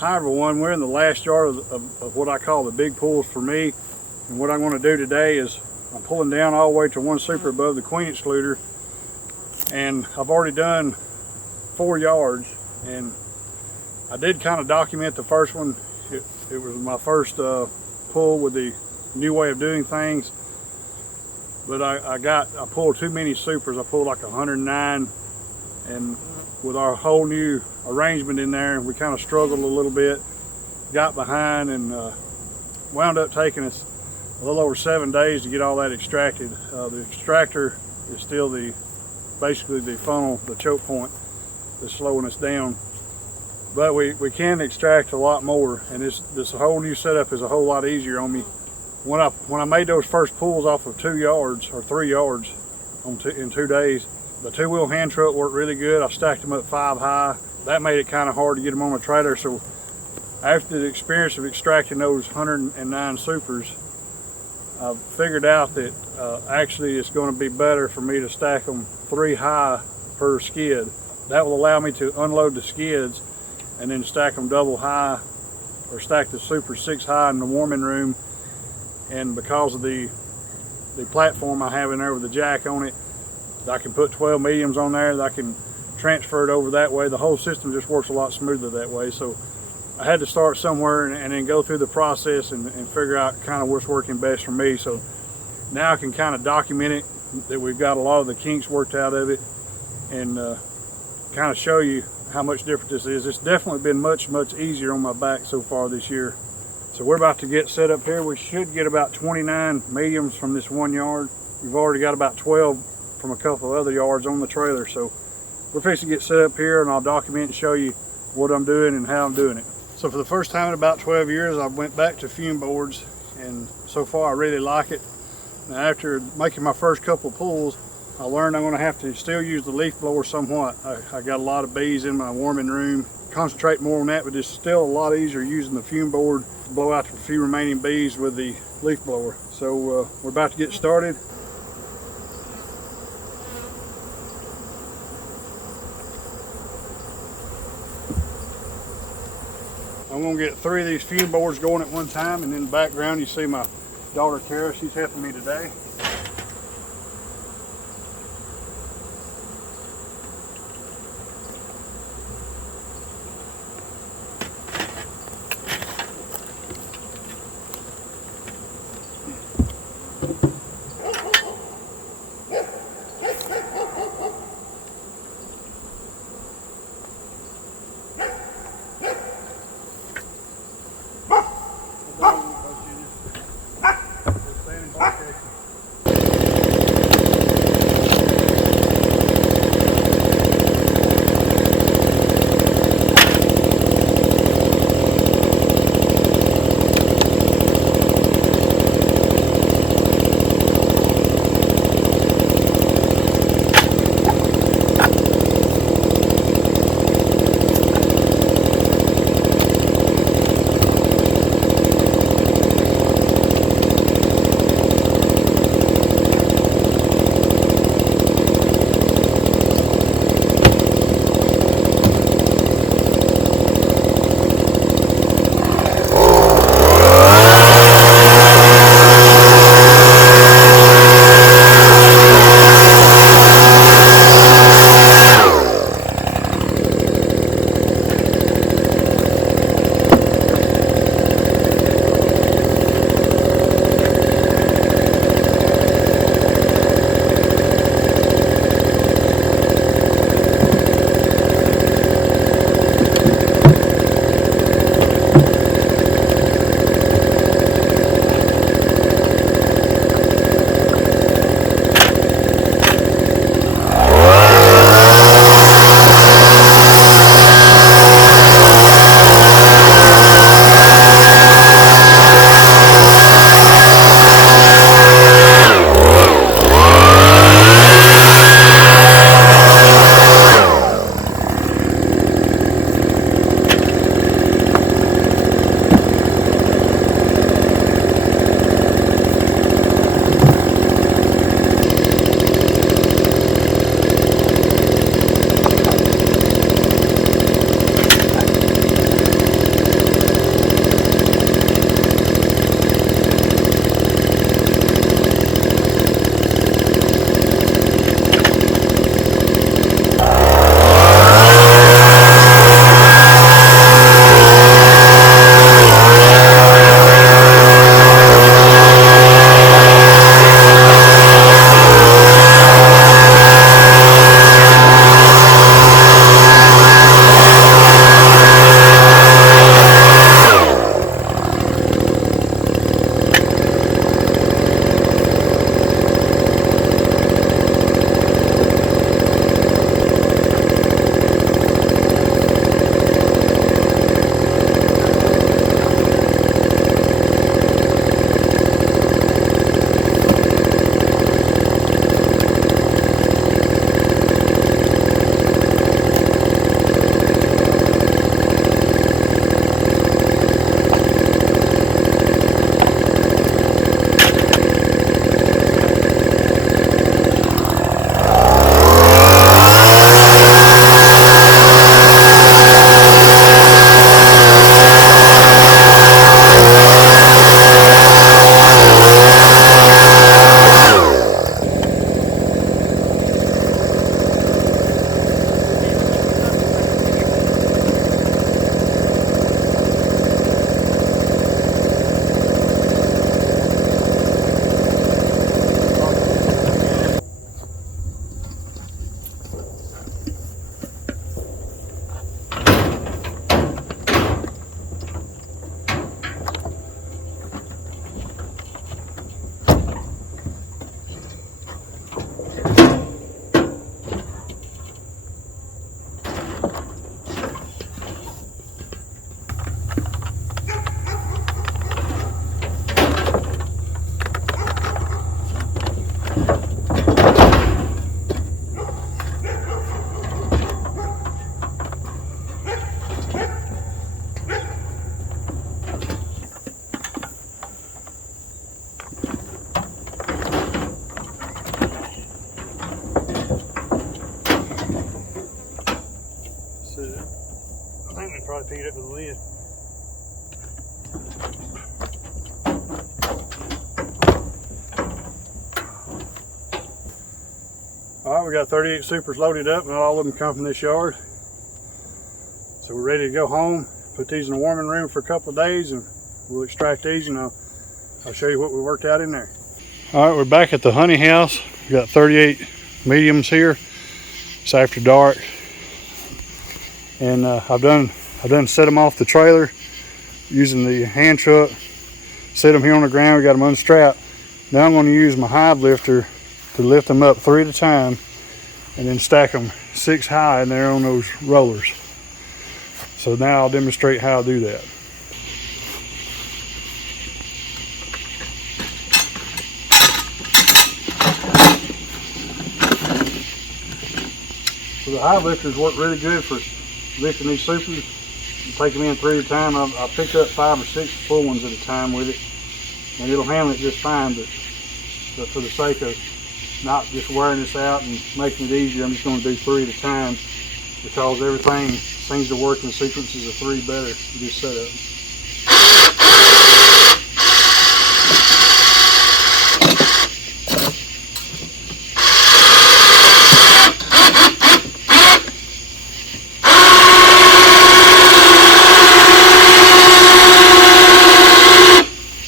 Hi everyone, we're in the last yard of what I call the big pools for me. And what I'm going to do today is I'm pulling down all the way to one super above the queen excluder. And I've already done 4 yards, and I did kind of document the first one. It was my first pull with the new way of doing things. But I pulled too many supers. I pulled like 109, and with our whole new arrangement in there, we kind of struggled a little bit, got behind, and wound up taking us a little over 7 days to get all that extracted. The extractor is still basically the funnel, the choke point that's slowing us down. But we can extract a lot more, and this whole new setup is a whole lot easier on me. When I made those first pulls off of 2 yards or 3 yards in 2 days, the 2-wheel hand truck worked really good. I stacked them up 5 high. That made it kind of hard to get them on the trailer. So after the experience of extracting those 109 supers, I figured out that actually it's going to be better for me to stack them 3 high per skid. That will allow me to unload the skids and then stack them double high, or stack the super 6 high in the warming room. And because of the platform I have in there with the jack on it, I can put 12 mediums on there that I can transfer it over that way. The whole system just works a lot smoother that way. So I had to start somewhere and then go through the process and figure out kind of what's working best for me. So now I can kind of document it, that we've got a lot of the kinks worked out of it, and kind of show you how much different this is. It's definitely been much easier on my back so far this year. So we're about to get set up here. We should get about 29 mediums from this 1 yard. We've already got about 12 from a couple of other yards on the trailer. So we're fixing to get set up here, and I'll document and show you what I'm doing and how I'm doing it. So for the first time in about 12 years, I went back to fume boards, and so far I really like it. Now, after making my first couple of pulls, I learned I'm going to have to still use the leaf blower somewhat. I got a lot of bees in my warming room. Concentrate more on that, but it's still a lot easier using the fume board to blow out the few remaining bees with the leaf blower. So we're about to get started. I'm going to get 3 of these fume boards going at one time, and in the background you see my daughter Tara. She's helping me today. the lid. Alright, we got 38 supers loaded up, and all of them come from this yard. So we're ready to go home, put these in the warming room for a couple of days, and we'll extract these, and I'll show you what we worked out in there. Alright, we're back at the honey house. We got 38 mediums here. It's after dark. And I've done set them off the trailer using the hand truck. Set them here on the ground, we got them unstrapped. Now I'm going to use my hive lifter to lift them up 3 at a time and then stack them 6 high in there on those rollers. So now I'll demonstrate how I do that. So the hive lifters work really good for lifting these supers. You take them in 3 at a time. I picked up 5 or 6 full ones at a time with it, and it'll handle it just fine. But for the sake of not just wearing this out and making it easier, I'm just going to do 3 at a time, because everything seems to work in sequences of 3 better in this setup.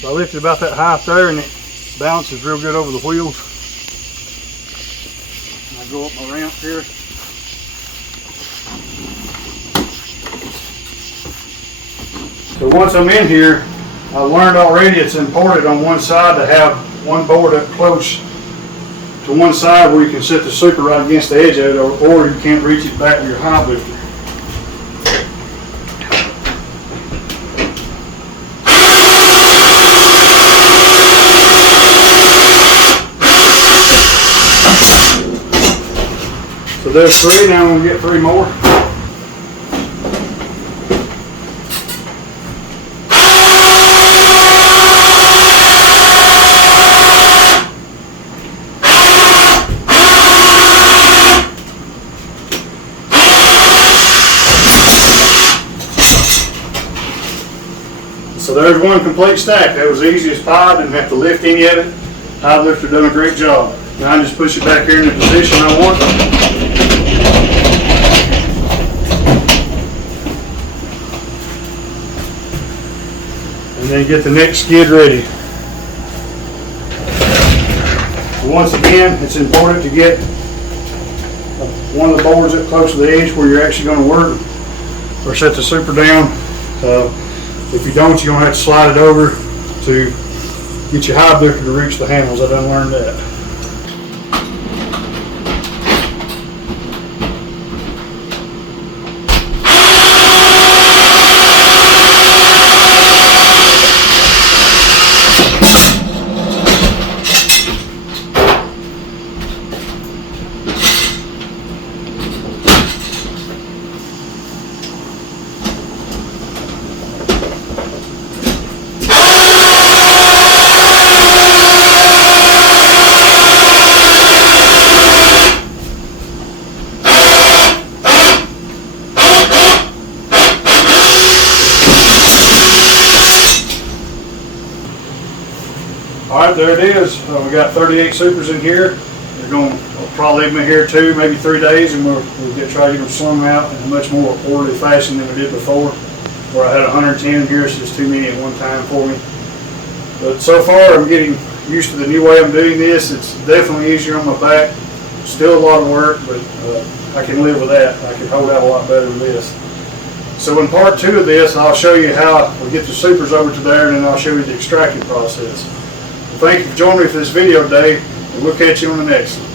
So I lifted about that height there, and it balances real good over the wheels. And I go up my ramp here. So once I'm in here, I learned already it's important on one side to have one board up close to one side where you can set the super right against the edge of it, or you can't reach it back with your hive lifter. So there's 3, now I'm going to get 3 more. So there's one complete stack. That was the easiest pie, didn't have to lift any of it. Hive lifter done a great job. Now I just push it back here in the position I want. And then get the next skid ready. So once again, it's important to get one of the boards up close to the edge where you're actually going to work, or set the super down. If you don't, you're going to have to slide it over to get your hive lifter to reach the handles. I done learned that. Alright, there it is. We got 38 supers in here. We'll probably leave them in here 2, maybe 3 days, and we'll try to get them slung out in a much more orderly fashion than we did before, where I had 110 in here. It's just too many at one time for me. But so far I'm getting used to the new way I'm doing this. It's definitely easier on my back. Still a lot of work, but I can live with that. I can hold out a lot better with this. So in part 2 of this, I'll show you how we get the supers over to there, and then I'll show you the extracting process. Thank you for joining me for this video today, and we'll catch you on the next one.